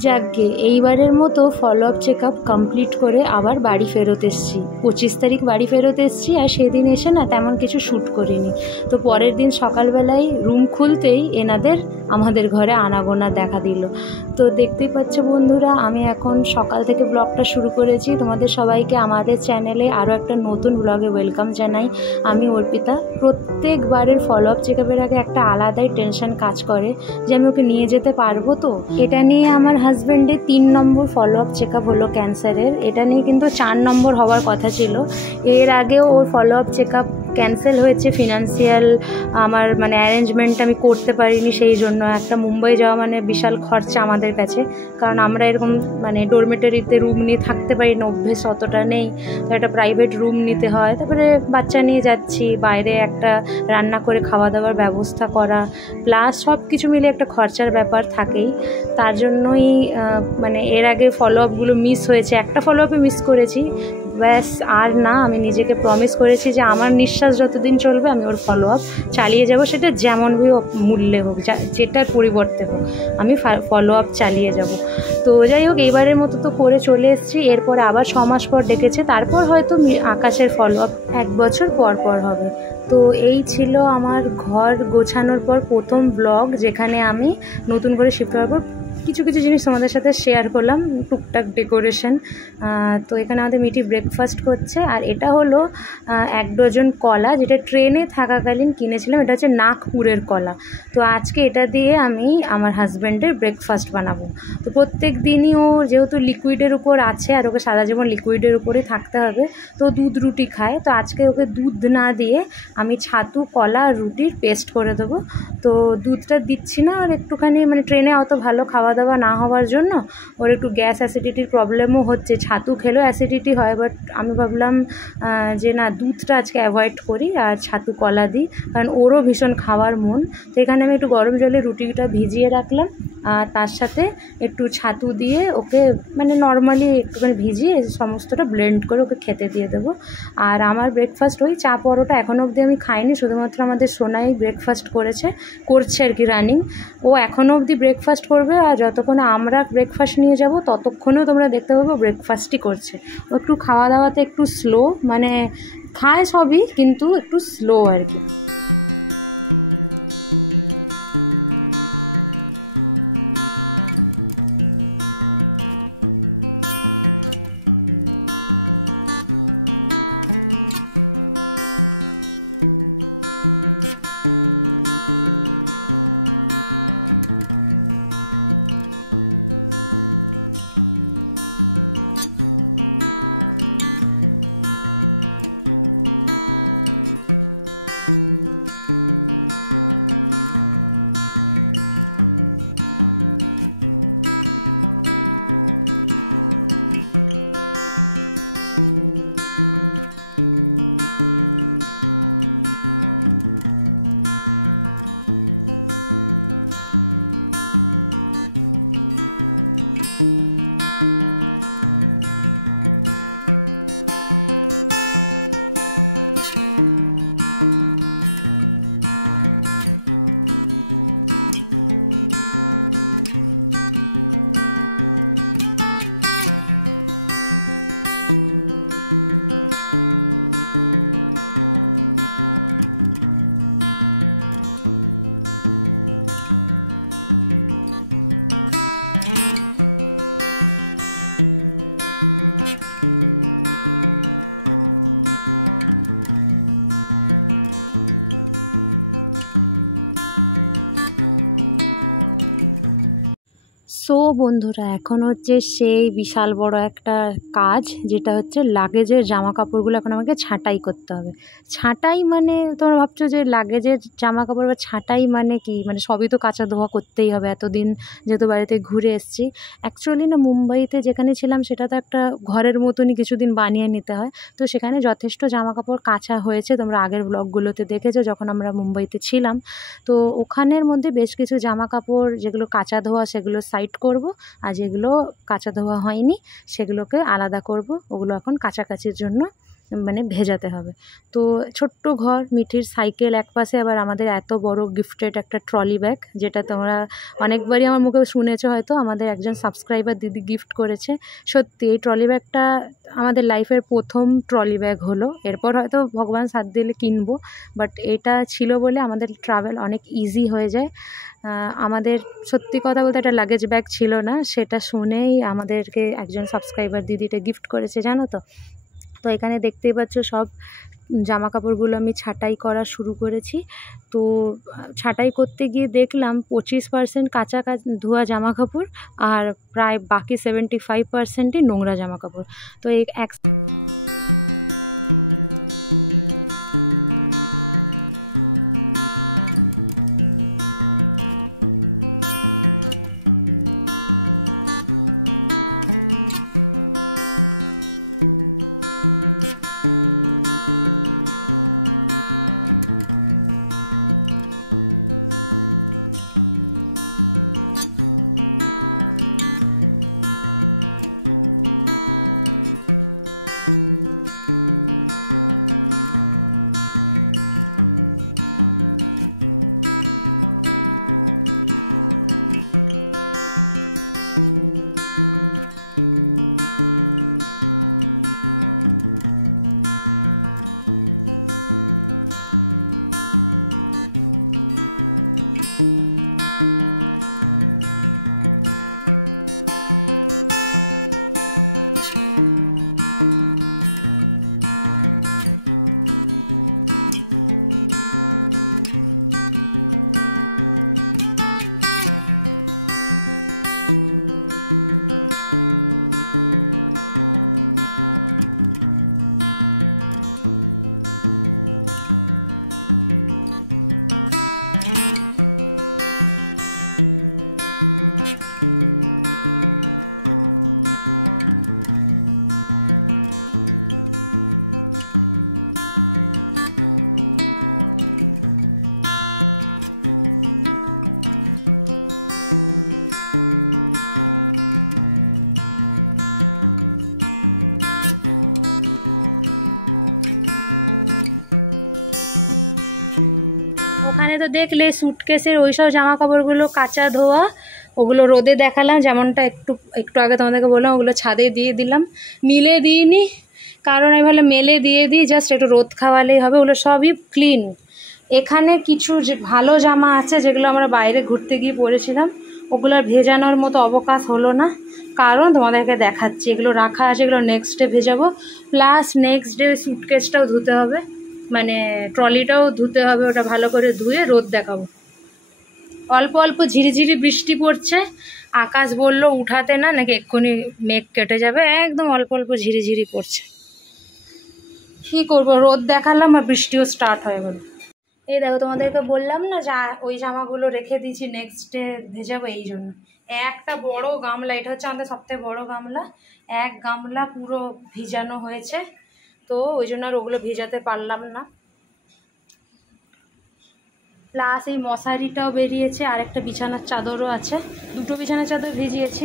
যাকগে এইবারের মতো follow up check up complete করে আবার বাড়ি ফেরত এসেছি। 25 তারিখ বাড়ি ফেরত এসেছি, আর সেদিন এসে না তেমন কিছু শ্যুট করিনি। তো পরের দিন সকালবেলায় রুম খুলতেই এনাদের আমাদের ঘরে আনাগোনা দেখা দিল। তো দেখতেই পাচ্ছ বন্ধুরা, আমি এখন সকাল থেকে ব্লগটা শুরু করেছি। তোমাদের সবাইকে আমাদের চ্যানেলে আরও একটা নতুন ব্লগে ওয়েলকাম জানাই। আমি অর্পিতা। প্রত্যেকবারের ফলো আপ চেক আপের আগে একটা আলাদাই টেনশন কাজ করে যে আমি ওকে নিয়ে যেতে পারবো তো। এটা নিয়ে আমার হাজব্যান্ডের 3 নম্বর ফলো আপ চেক আপ হলো ক্যান্সারের। এটা নিয়ে কিন্তু 4 নম্বর হওয়ার কথা ছিল। এর আগেও ওর follow up check up cancel হয়েছে। ফিনান্সিয়াল আমার অ্যারেঞ্জমেন্ট আমি করতে পারিনি, সেই জন্য একটা মুম্বাই যাওয়া বিশাল খরচা আমাদের কাছে। কারণ আমরা এরকম ডরমেটরিতে রুম নিয়ে থাকতে পারি না, অভ্যেস অতটা নেই। তো একটা প্রাইভেট রুম নিতে হয়। তারপরে বাচ্চা নিয়ে যাচ্ছি, বাইরে একটা রান্না করে খাওয়া দাওয়ার ব্যবস্থা করা, প্লাস সব কিছু মিলে একটা খরচার ব্যাপার থাকেই। তার জন্যই এর আগে ফলো আপগুলো মিস হয়েছে। একটা ফলো আপে মিস করেছি, ব্যাস আর না। আমি নিজেকে প্রমিস করেছি যে আমার নিঃশ্বাস যতদিন চলবে আমি ওর ফলো আপ চালিয়ে যাব, সেটা যেমন মূল্যে হোক, যেটার পরিবর্তে হোক, আমি ফলো আপ চালিয়ে যাব। তো যাই হোক, এইবারের মতো তো করে চলে এসেছি। এরপরে আবার 6 মাস পর ডেকেছে, তারপর হয়তো আকাশের ফলো আপ 1 বছর পর পর হবে। তো এই ছিল আমার ঘর গোছানোর পর প্রথম ব্লগ, যেখানে আমি নতুন করে শিফট হওয়ার পর কিছু কিছু জিনিস তোমাদের সাথে শেয়ার করলাম, টুকটাক ডেকোরেশন। তো এখানে আমাদের মিটি ব্রেকফাস্ট করছে। আর এটা হলো 1 ডজন কলা, যেটা ট্রেনে থাকাকালীন কিনেছিলাম। এটা হচ্ছে নাগপুরের কলা। তো আজকে এটা দিয়ে আমি আমার হাজব্যান্ডের ব্রেকফাস্ট বানাবো। তো প্রত্যেক দিনই ও যেহেতু লিকুইডের উপর আছে, আর ওকে সারা জীবন লিকুইডের উপরই থাকতে হবে, তো দুধ রুটি খায়। তো আজকে ওকে দুধ না দিয়ে আমি ছাতু, কলা আর রুটির পেস্ট করে দেবো। তো দুধটা দিচ্ছি না, আর একটুখানি ট্রেনে অত ভালো খাওয়া দাওয়া না হওয়ার জন্য ওর একটু গ্যাস অ্যাসিডিটির প্রবলেমও হচ্ছে। ছাতু খেলেও অ্যাসিডিটি হয়, বাট আমি ভাবলাম যে না, দুধটা আজকে অ্যাভয়েড করি আর ছাতু কলা দিই, কারণ ওরও ভীষণ খাওয়ার মন। তো এখানে আমি একটু গরম জলে রুটিটা ভিজিয়ে রাখলাম, আর তার সাথে একটু ছাতু দিয়ে ওকে নর্মালি একটুখানি ভিজিয়ে সমস্তটা ব্লেন্ড করে ওকে খেতে দিয়ে দেবো। আর আমার ব্রেকফাস্ট ওই চা পরোটা এখনও অবধি আমি খাইনি, শুধুমাত্র আমাদের সোনাই ব্রেকফাস্ট করছে আর কি, রানিং। ও এখনও অবধি ব্রেকফাস্ট করবে, আর যতক্ষণে আমরা ব্রেকফাস্ট নিয়ে যাব ততক্ষণেও তোমরা দেখতে পাবো ব্রেকফাস্টই করছে। ও একটু খাওয়া দাওয়াতে একটু স্লো, খায় সবই, কিন্তু একটু স্লো আর কি। সো বন্ধুরা, এখন হচ্ছে সেই বিশাল বড় একটা কাজ, যেটা হচ্ছে লাগেজের জামা কাপড়গুলো এখন আমাকে ছাঁটাই করতে হবে। ছাঁটাই তোমরা ভাবছো যে লাগেজের জামা কাপড় বা ছাঁটাই কি, সবই তো কাচা ধোয়া করতেই হবে। এতদিন যেহেতু বাড়িতে ঘুরে এসেছি, অ্যাকচুয়ালি না, মুম্বাইতে যেখানে ছিলাম সেটা তো একটা ঘরের মতনই কিছুদিন বানিয়ে নিতে হয়। তো সেখানে যথেষ্ট জামা কাপড় কাচা হয়েছে, তোমরা আগের ব্লগগুলোতে দেখেছো যখন আমরা মুম্বাইতে ছিলাম। তো ওখানের মধ্যে বেশ কিছু জামা কাপড় যেগুলো কাচা ধোয়া সেগুলো সাইড করব, আর যেগুলো কাচা ধোয়া হয়নি সেগুলোকে আলাদা করব। ওগুলো এখন কাছাকাছির জন্য মানে ভেজাতে হবে। তো ছোট্ট ঘর, মিঠির সাইকেল এক পাশে, আবার আমাদের এত বড় গিফটেড একটা ট্রলি ব্যাগ, যেটা তোমরা অনেকবারই আমার মুখে শুনেছো হয়তো, আমাদের একজন সাবস্ক্রাইবার দিদি গিফট করেছে। সত্যি এই ট্রলি ব্যাগটা আমাদের লাইফের প্রথম ট্রলি ব্যাগ হলো, এরপর হয়তো ভগবান সাথ দিলে কিনবো, বাট এটা ছিল বলে আমাদের ট্রাভেল অনেক ইজি হয়ে যায়। আমাদের সত্যি কথা বলতে একটা লাগেজ ব্যাগ ছিল না, সেটা শুনেই আমাদেরকে একজন সাবস্ক্রাইবার দিদিটা গিফট করেছে, জানো তো। তো এখানে দেখতেই পাচ্ছ সব জামা কাপড়গুলো আমি ছাঁটাই করা শুরু করেছি। তো ছাঁটাই করতে গিয়ে দেখলাম 25% কাঁচা ধোয়া জামা কাপড়, আর প্রায় বাকি 75%ই নোংরা জামা কাপড়। তো এই তো দেখলে সুটকেসের ওই সব জামা কাপড়গুলো কাঁচা ধোয়া, ওগুলো রোদে দেখালাম, যেমনটা একটু আগে তোমাদেরকে বললাম, ওগুলো ছাদে দিয়ে দিলাম, মিলে দিইনি, কারণ আমি ভাবলাম মেলে দিয়ে দিই, জাস্ট একটু রোদ খাওয়ালেই হবে। ওগুলো সবই ক্লিন। এখানে কিছু যে ভালো জামা আছে যেগুলো আমরা বাইরে ঘুরতে গিয়ে পরেছিলাম, ওগুলো ভেজানোর মতো অবকাশ হলো না, কারণ তোমাদেরকে দেখাচ্ছি এগুলো রাখা আছে, এগুলো নেক্সট ডে ভেজাবো, প্লাস নেক্সট ডে সুটকেসটাও ধুতে হবে, মানে ট্রলিটাও ধুতে হবে, ওটা ভালো করে ধুয়ে রোদ দেখাবো। অল্প অল্প ঝিরিঝিরি বৃষ্টি পড়ছে, আকাশ বলল উঠাতে না, নাকি এক্ষুনি মেঘ কেটে যাবে, একদম অল্প অল্প ঝিরিঝিরি পড়ছে। কী করবো, রোদ দেখালাম আর বৃষ্টিও স্টার্ট হয়ে গেল। এই দেখো, তোমাদেরকে বললাম না যে ওই জামাগুলো রেখে দিয়েছি নেক্সট ডে ভেজাবো, এই জন্য। একটা বড় গামলা, এটা হচ্ছে আমাদের সবথেকে বড় গামলা, এক গামলা পুরো ভিজানো হয়েছে, তো ওই জন্য আর ওগুলো ভেজাতে পারলাম না। প্লাস এই মশারিটাও বেরিয়েছে, আর একটা বিছানার চাদরও আছে, দুটো বিছানার চাদর ভিজিয়েছি,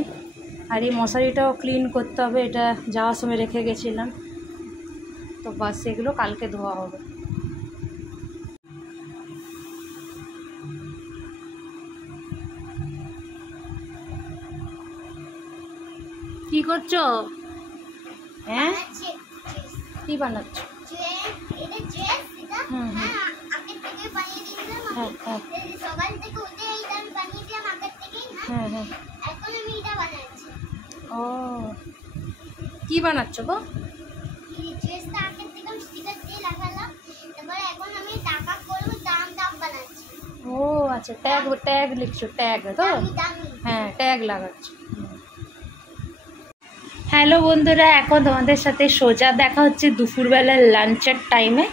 আর এই মশারিটাও ক্লিন করতে হবে, এটা যাওয়ার সময় রেখে গেছিলাম, তো বাস এগুলো কালকে ধোয়া হবে। কি করছো? হ্যাঁ, কি বানাচ্ছ? হুম হুম, হ্যাঁ হ্যাঁ হ্যাঁ হ্যাঁ। ও, কি বানাচ্ছ গো? ও আচ্ছা, ট্যাগ লিখছো, ট্যাগ তো, হ্যাঁ ট্যাগ লাগাচ্ছ। হ্যালো বন্ধুরা, এখন তোমাদের সাথে সোজা দেখা হচ্ছে দুপুরবেলার লাঞ্চের টাইমে।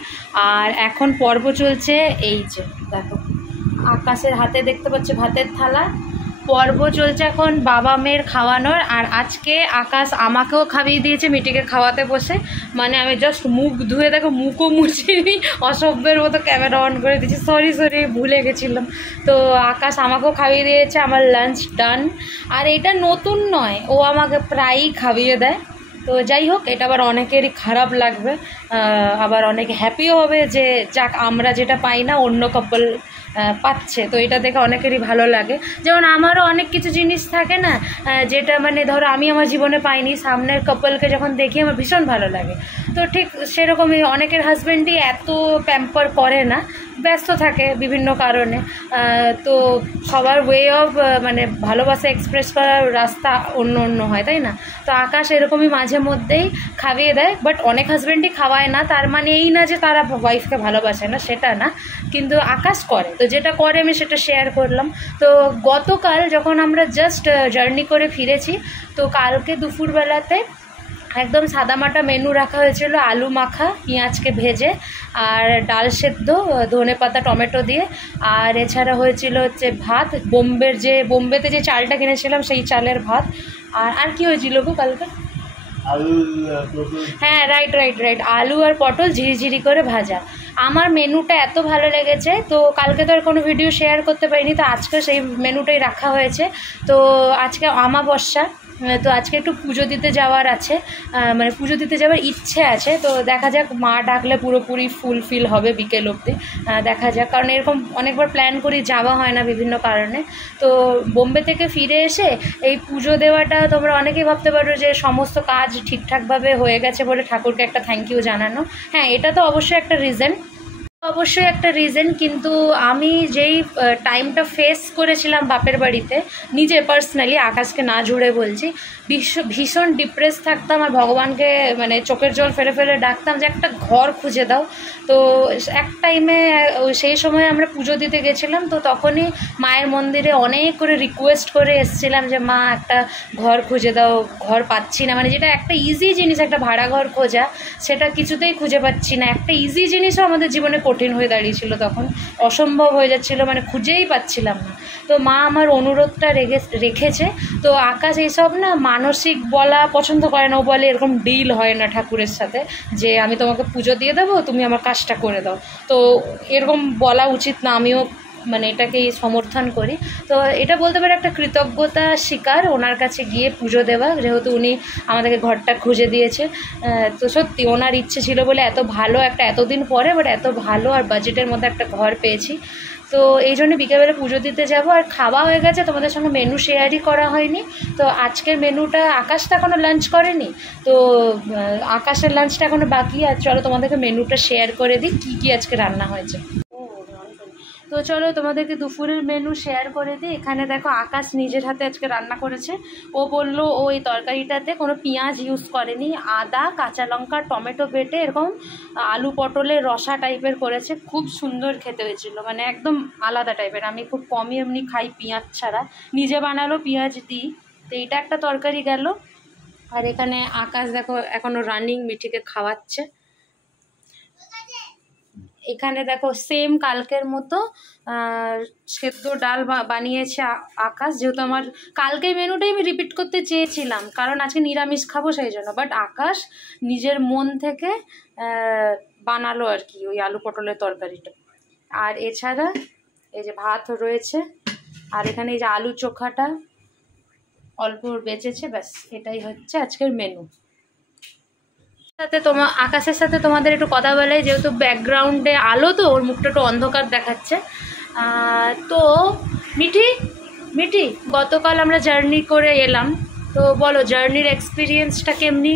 আর এখন পর্ব চলছে, এই যে দেখো আকাশের হাতে দেখতে পাচ্ছ ভাতের থালা, পর্ব চলছে এখন বাবা মেয়ের খাওয়ানোর। আর আজকে আকাশ আমাকেও খাইয়ে দিয়েছে মিটিকে খাওয়াতে বসে, মানে আমি জাস্ট মুখ ধুয়ে দেখো, মুখও মুছিনি, অসভ্যের মতো ক্যামেরা অন করে দিয়েছি, সরি ভুলে গেছিলাম। তো আকাশ আমাকেও খাইয়ে দিয়েছে, আমার লাঞ্চ ডান। আর এটা নতুন নয়, ও আমাকে প্রায়ই খাইয়ে দেয়, তো তো যাই হোক, এটা আবার অনেকেরই খারাপ লাগবে, আবার অনেকে হ্যাপিও হবে যে যাক আমরা যেটা পাই না অন্য কাপল পাচ্ছে, তো এটা দেখে অনেকেরই ভালো লাগে। যেমন আমারও অনেক কিছু জিনিস থাকে না যেটা মানে ধরো আমি আমার জীবনে পাইনি, সামনের কাপলকে যখন দেখি আমার ভীষণ ভালো লাগে। তো ঠিক সেরকমই অনেকের হাজব্যান্ডই এত প্যাম্পার করে না, ব্যস্ত থাকে বিভিন্ন কারণে। তো সবার ওয়ে অফ মানে ভালোবাসা এক্সপ্রেস করার রাস্তা অন্য অন্য হয়, তাই না? তো আকাশ এরকমই মাঝে মধ্যেই খাইয়ে দেয়, বাট অনেক হাজব্যান্ডই খাওয়ায় না, তার মানে এই না যে তারা ওয়াইফকে ভালোবাসে না, সেটা না, কিন্তু আকাশ করে। তো যেটা করে আমি সেটা শেয়ার করলাম। তো গতকাল যখন আমরা জাস্ট জার্নি করে ফিরেছি, তো কালকে দুপুরবেলাতে একদম সাদামাটা মেনু রাখা হয়েছিল, আলু মাখা পেঁয়াজকে ভেজে, আর ডাল সেদ্ধ ধনেপাতা টমেটো দিয়ে, আর এছাড়া হয়েছিল হচ্ছে ভাত, বোম্বেতে যে চালটা কিনেছিলাম সেই চালের ভাত। আর কি হয়েছিল গো কালকে? হ্যাঁ, রাইট, আলু আর পটল ঝিরিঝিরি করে ভাজা। আমার মেনুটা এত ভালো লেগেছে, তো কালকে তো আর কোনো ভিডিও শেয়ার করতে পারিনি, তো আজকে সেই মেনুটাই রাখা হয়েছে। তো আজকে অমাবস্যা, তো আজকে একটু পুজো দিতে যাওয়ার আছে, মানে পুজো দিতে যাওয়ার ইচ্ছে আছে। তো দেখা যাক, মা ডাকলে পুরোপুরি ফুলফিল হবে বিকেল অবধি, দেখা যাক, কারণ এরকম অনেকবার প্ল্যান করি, যাওয়া হয় না বিভিন্ন কারণে। তো বোম্বে থেকে ফিরে এসে এই পুজো দেওয়াটা, তোমরা অনেকেই ভাবতে পারো যে সমস্ত কাজ ঠিকঠাকভাবে হয়ে গেছে বলে ঠাকুরকে একটা থ্যাংক ইউ জানানো। হ্যাঁ, এটা তো অবশ্যই একটা রিজন, কিন্তু আমি যেই টাইমটা ফেস করেছিলাম বাপের বাড়িতে, নিজে পার্সোনালি, আকাশকে না জুড়ে বলছি, ভীষণ ডিপ্রেস থাকতাম, আর ভগবানকে মানে চোখের জল ফেলে ফেলে ডাকতাম যে একটা ঘর খুঁজে দাও। তো এক টাইমে সেই সময় আমরা পুজো দিতে গেছিলাম, তো তখনই মায়ের মন্দিরে অনেক করে রিকোয়েস্ট করে এসেছিলাম যে মা একটা ঘর খুঁজে দাও, ঘর পাচ্ছি না, মানে যেটা একটা ইজি জিনিস, একটা ভাড়া ঘর খোঁজা, সেটা কিছুতেই খুঁজে পাচ্ছি না। একটা ইজি জিনিসও আমাদের জীবনে কঠিন হয়ে দাঁড়িয়েছিল, তখন অসম্ভব হয়ে যাচ্ছিল, মানে খুঁজেই পাচ্ছিলাম না। তো মা আমার অনুরোধটা রেখেছে। তো আকাশ এইসব না মানসিক বলা পছন্দ করে না, ও বলে এরকম ডিল হয় না ঠাকুরের সাথে যে আমি তোমাকে পুজো দিয়ে দেবো, তুমি আমার কাজটা করে দাও। তো এরকম বলা উচিত না, আমিও মানে এটাকেই সমর্থন করি। তো এটা বলতে পারে একটা কৃতজ্ঞতা স্বীকার ওনার কাছে গিয়ে পুজো দেওয়া, যেহেতু উনি আমাদেরকে ঘরটা খুঁজে দিয়েছে। তো সত্যি ওনার ইচ্ছে ছিল বলে এত ভালো একটা, এতদিন পরে বাট এত ভালো আর বাজেটের মধ্যে একটা ঘর পেয়েছি। তো এই জন্য বিকেলবেলা পুজো দিতে যাব, আর খাওয়া হয়ে গেছে, তোমাদের সঙ্গে মেনু শেয়ারই করা হয়নি। তো আজকের মেনুটা, আকাশ তো এখনও লাঞ্চ করেনি, তো আকাশের লাঞ্চটা এখনও বাকি। আর চলো তোমাদেরকে মেনুটা শেয়ার করে দিই কী কী আজকে রান্না হয়েছে। তো চলো তোমাদেরকে দুপুরের মেনু শেয়ার করে দিই। এখানে দেখো আকাশ নিজের হাতে আজকে রান্না করেছে। ও বললো ও এই তরকারিটাতে কোনো পেঁয়াজ ইউজ করেনি, আদা, কাঁচা লঙ্কা, টমেটো বেটে এরকম আলু পটলের রসা টাইপের করেছে, খুব সুন্দর খেতে হয়েছিল, মানে একদম আলাদা টাইপের। আমি খুব কমই এমনি খাই পেঁয়াজ ছাড়া, নিজে বানালো পেঁয়াজ দিই। তো এইটা একটা তরকারি গেল। আর এখানে আকাশ দেখো এখনও রানিং মিঠিকে খাওয়াচ্ছে। এখানে দেখো সেম কালকের মতো সেদ্ধ ডাল বানিয়েছে আকাশ, যেহেতু আমার কালকের মেনুটাই আমি রিপিট করতে চেয়েছিলাম, কারণ আজকে নিরামিষ খাবো সেই জন্য, বাট আকাশ নিজের মন থেকে বানালো আর কি ওই আলু পটলের তরকারিটা। আর এছাড়া এই যে ভাত রয়েছে, আর এখানে এই যে আলু চোখাটা অল্প বেঁচেছে, ব্যাস এটাই হচ্ছে আজকের মেনু। আকাশের সাথে তোমাদের একটু কথা বলে, যেহেতু ব্যাকগ্রাউন্ডে আলো, তো ওর মুখটা একটু অন্ধকার দেখাচ্ছে। তো মিঠি গতকাল আমরা জার্নি করে এলাম, তো বলো জার্নির এক্সপিরিয়েন্সটা কেমনি?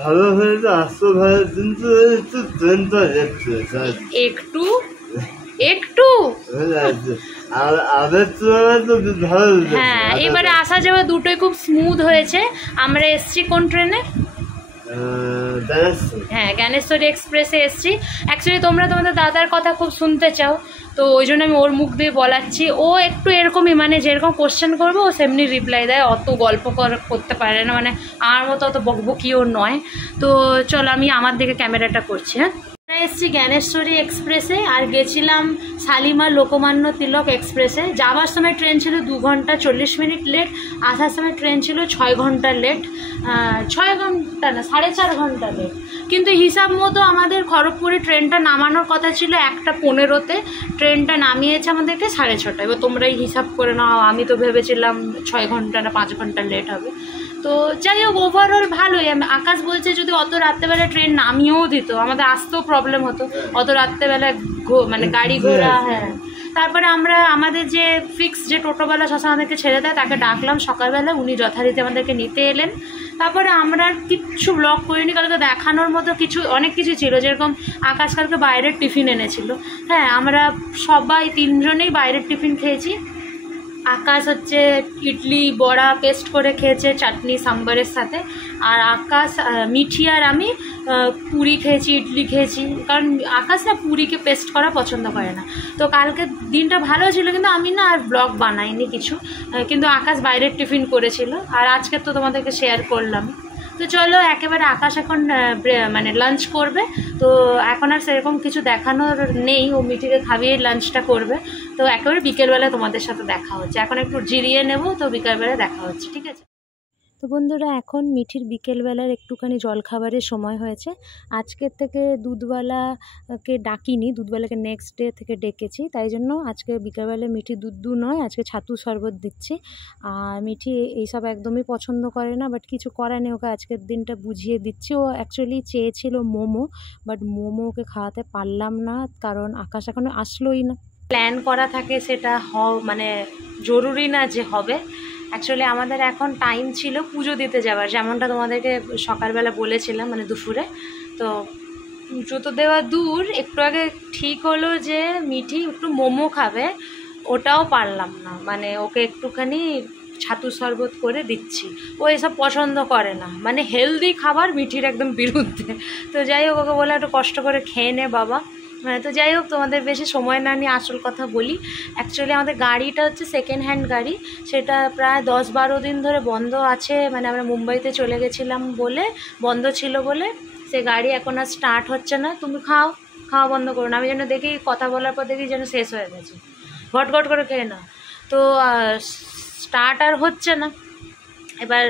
ভালো হয়েছে, আসতে ভালো, কিন্তু একটু ট্রেনটা একটু হ্যাঁ, এবারে আসা যাওয়া দুটোই খুব স্মুথ হয়েছে। আমরা এসছি কোন ট্রেনে? হ্যাঁ, জ্ঞানেশ্বরী এক্সপ্রেসে এসছি। অ্যাকচুয়ালি তোমরা তোমাদের দাদার কথা খুব শুনতে চাও, তো ওই জন্য আমি ওর মুখ দিয়ে বলাচ্ছি। ও একটু এরকমই, মানে যেরকম কোশ্চেন করবো ও সেমনি রিপ্লাই দেয়, অত গল্প করতে পারে না, মানে আমার মতো অত বকবকিও নয়। তো চলো আমি আমার দিকে ক্যামেরাটা করছি। হ্যাঁ, এসছি জ্ঞানেশ্বরী এক্সপ্রেসে আর গেছিলাম শালিমার লোকমান্য তিলক এক্সপ্রেসে। যাওয়ার সময় ট্রেন ছিল 2 ঘন্টা 40 মিনিট লেট, আসার সময় ট্রেন ছিল 6 ঘন্টা লেট, 6 ঘন্টা না 4.5 ঘন্টা লেট। কিন্তু হিসাব মতো আমাদের খড়গপুরে ট্রেনটা নামানোর কথা ছিল 1:15-তে, ট্রেনটা নামিয়েছে আমাদেরকে 6:30। এবার তোমরাই হিসাব করে নাও, আমি তো ভেবেছিলাম 6 ঘন্টা না 5 ঘন্টা লেট হবে। তো যাই হোক ওভারঅল ভালোই। আকাশ বলছে যদি অত রাত্রেবেলা ট্রেন নামিয়েও দিত আমাদের আসতেও প্রবলেম হতো, অত রাত্রেবেলা মানে গাড়ি ঘোড়া। হ্যাঁ, তারপরে আমরা আমাদের যে ফিক্স যে টোটোবেলা সবসময় আমাদেরকে ছেড়ে দেয় তাকে ডাকলাম সকালবেলা, উনি যথারীতি আমাদেরকে নিতে এলেন। তারপরে আমরা কিচ্ছু ব্লগ করিনি, কালকে দেখানোর মতো অনেক কিছু ছিল, যেরকম আকাশ কালকে বাইরের টিফিন এনেছিল। হ্যাঁ, আমরা সবাই 3 জনেই বাইরের টিফিন খেয়েছি। আকাশ হচ্ছে ইডলি বড়া পেস্ট করে খেয়েছে চাটনি সাম্বারের সাথে, আর আকাশ মিঠি আর আমি পুরি খেয়েছি, ইডলি খেয়েছি, কারণ আকাশ না পুরিকে পেস্ট করা পছন্দ করে না। তো কালকে দিনটা ভালো ছিল, কিন্তু আমি না আর ব্লগ বানাইনি কিছু, কিন্তু আকাশ বাইরের টিফিন করেছিল, আর আজকে তো তোমাদেরকে শেয়ার করলাম। তো চলো একেবারে আকাশ এখন মানে লাঞ্চ করবে, তো এখন আর সেরকম কিছু দেখানোর নেই, ও মিঠিরে খাবিয়ে লাঞ্চটা করবে। তো একেবারে বিকেলবেলায় তোমাদের সাথে দেখা হচ্ছে, এখন একটু জিরিয়ে নেব, তো বিকেলবেলায় দেখা হচ্ছে, ঠিক আছে? তো বন্ধুরা এখন মিঠির বিকেলবেলার একটুখানি জলখাবারের সময় হয়েছে। আজকের থেকে দুধওয়ালাকে ডাকিনি, দুধওয়ালাকে নেক্সট ডে থেকে ডেকেছি, তাই জন্য আজকে বিকেলবেলায় মিঠি দুধ নয়, আজকে ছাতু শরবত দিচ্ছি। আর মিঠি এইসব একদমই পছন্দ করে না, বাট কিছু করার নেই, ওকে আজকের দিনটা বুঝিয়ে দিচ্ছি। ও অ্যাকচুয়ালি চেয়েছিল মোমো, বাট মোমো ওকে খাওয়াতে পারলাম না, কারণ আকাশ এখনো আসলোই না। প্ল্যান করা থাকে সেটা মানে জরুরি না যে হবে। অ্যাকচুয়ালি আমাদের এখন টাইম ছিল পুজো দিতে যাওয়ার, যেমনটা তোমাদেরকে সকালবেলা বলেছিলাম, মানে দুপুরে। তো পুজো তো দেওয়া দূর, একটু আগে ঠিক হলো যে মিঠি একটু মোমো খাবে, ওটাও পারলাম না, মানে ওকে একটুখানি ছাতু শরবত করে দিচ্ছি। ও এসব পছন্দ করে না, মানে হেলদি খাবার মিঠির একদম বিরুদ্ধে। তো যাই হোক ওকে বলে একটু কষ্ট করে খেয়ে নে বাবা। তো যাই হোক তোমাদের বেশি সময় না নিয়ে আসল কথা বলি। অ্যাকচুয়ালি আমাদের গাড়িটা হচ্ছে সেকেন্ড হ্যান্ড গাড়ি, সেটা প্রায় 10-12 দিন ধরে বন্ধ আছে, মানে আমরা মুম্বাইতে চলে গেছিলাম বলে বন্ধ ছিল বলে সে গাড়ি এখন আর স্টার্ট হচ্ছে না। তুমি খাওয়া বন্ধ করো না, আমি যেন দেখি কথা বলার পর দেখি যেন শেষ হয়ে গেছে, ঘট করে খেয়ে নাও। তো স্টার্ট আর হচ্ছে না। এবার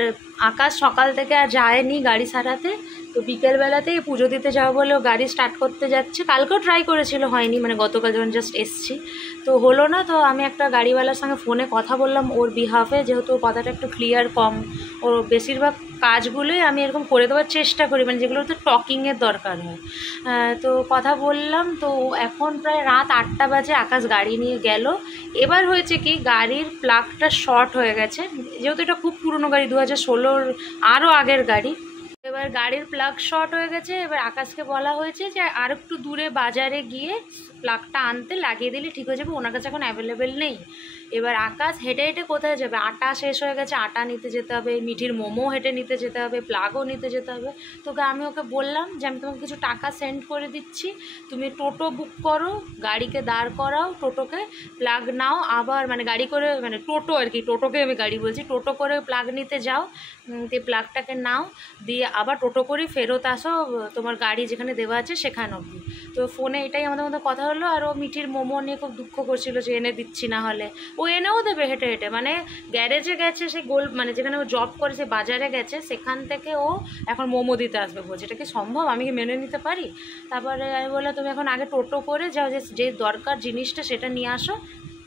আকাশ সকাল থেকে আর যায়নি গাড়ি সারাতে, তো বিকেলবেলাতেই পুজো দিতে যাওয়া বলেও গাড়ি স্টার্ট করতে যাচ্ছে। কালকেও ট্রাই করেছিল, হয়নি, মানে গতকাল যখন জাস্ট এসছি তো হলো না। তো আমি একটা গাড়িওয়ালার সঙ্গে ফোনে কথা বললাম ওর বিহাফে, যেহেতু কথাটা একটু ক্লিয়ার কম, ওর বেশিরভাগ কাজগুলোই আমি এরকম করে দেওয়ার চেষ্টা করি, মানে যেগুলোতে টকিংয়ের দরকার হয়। তো কথা বললাম, তো এখন প্রায় রাত 8টা বাজে আকাশ গাড়ি নিয়ে গেল। এবার হয়েছে কি, গাড়ির প্লাগটা শর্ট হয়ে গেছে, যেহেতু এটা খুব পুরনো গাড়ি, 2016-র আরও আগের গাড়ি। এবার গাড়ির প্লাগ শর্ট হয়ে গেছে। এবার আকাশকে বলা হয়েছে যে আর একটু দূরে বাজারে গিয়ে প্লাগটা আনতে, লাগিয়ে দিলে ঠিক হয়ে যাবে, ওনার কাছে এখন অ্যাভেলেবেল নেই। এবার আকাশ হেঁটে হেঁটে কোথায় যাবে, আটা শেষ হয়ে গেছে, আটা নিতে যেতে হবে, মিঠির মোমো হেঁটে নিতে যেতে হবে, প্লাগও নিতে যেতে হবে। তোকে আমি ওকে বললাম যে আমি তোমাকে কিছু টাকা সেন্ড করে দিচ্ছি, তুমি টোটো বুক করো, গাড়িকে দাঁড় করাও, টোটোকে প্লাগ নাও, আবার মানে গাড়ি করে, মানে টোটো আর কি, টোটোকে আমি গাড়ি বলছি, টোটো করে প্লাগ নিতে যাও, দিয়ে প্লাগটাকে নাও, দিয়ে আবার টোটো করে ফেরত আসো তোমার গাড়ি যেখানে দেওয়া আছে সেখানে অবধি। তো ফোনে এটাই আমাদের মধ্যে কথা হলো। আর ও মিঠির মোমো নিয়ে খুব দুঃখ করছিল যে এনে দিচ্ছি না হলে, ও এনেও দেবে হেঁটে হেঁটে, মানে গ্যারেজে গেছে সে মানে যেখানে ও জব করে সে বাজারে গেছে, সেখান থেকে ও এখন মোমো দিতে আসবে বলছে। এটা কি সম্ভব? আমি কি মেনে নিতে পারি? তারপরে আমি বললাম তুমি এখন আগে টোটো করে যাও, যে দরকার জিনিসটা সেটা নিয়ে আসো,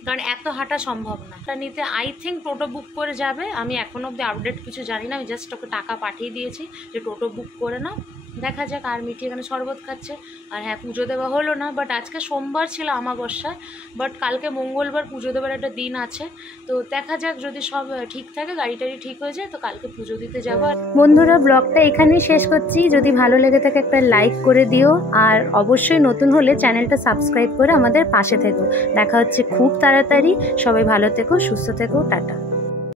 কারণ এত হাঁটা সম্ভব না। এটা নিতে আই থিঙ্ক টোটো বুক করে যাবে, আমি এখনও অবধি আপডেট কিছু জানি না, আমি জাস্ট ওকে টাকা পাঠিয়ে দিয়েছি যে টোটো বুক করে নাও, দেখা যাক। আর মিঠি এখানে শরবত খাচ্ছে। আর হ্যাঁ, পুজো দেওয়া হলো না, বাট আজকে সোমবার ছিল অমাবস্যায়, বাট কালকে মঙ্গলবার পুজো দেওয়ার একটা দিন আছে, তো দেখা যাক যদি সব ঠিক থাকে, গাড়ি টাড়ি ঠিক হয়ে যায়, তো কালকে পুজো দিতে যাবো। বন্ধুরা ব্লগটা এখানেই শেষ করছি, যদি ভালো লেগে থাকে একটা লাইক করে দিও, আর অবশ্যই নতুন হলে চ্যানেলটা সাবস্ক্রাইব করে আমাদের পাশে থেকো। দেখা হচ্ছে খুব তাড়াতাড়ি, সবাই ভালো থেকো, সুস্থ থেকো, টাটা।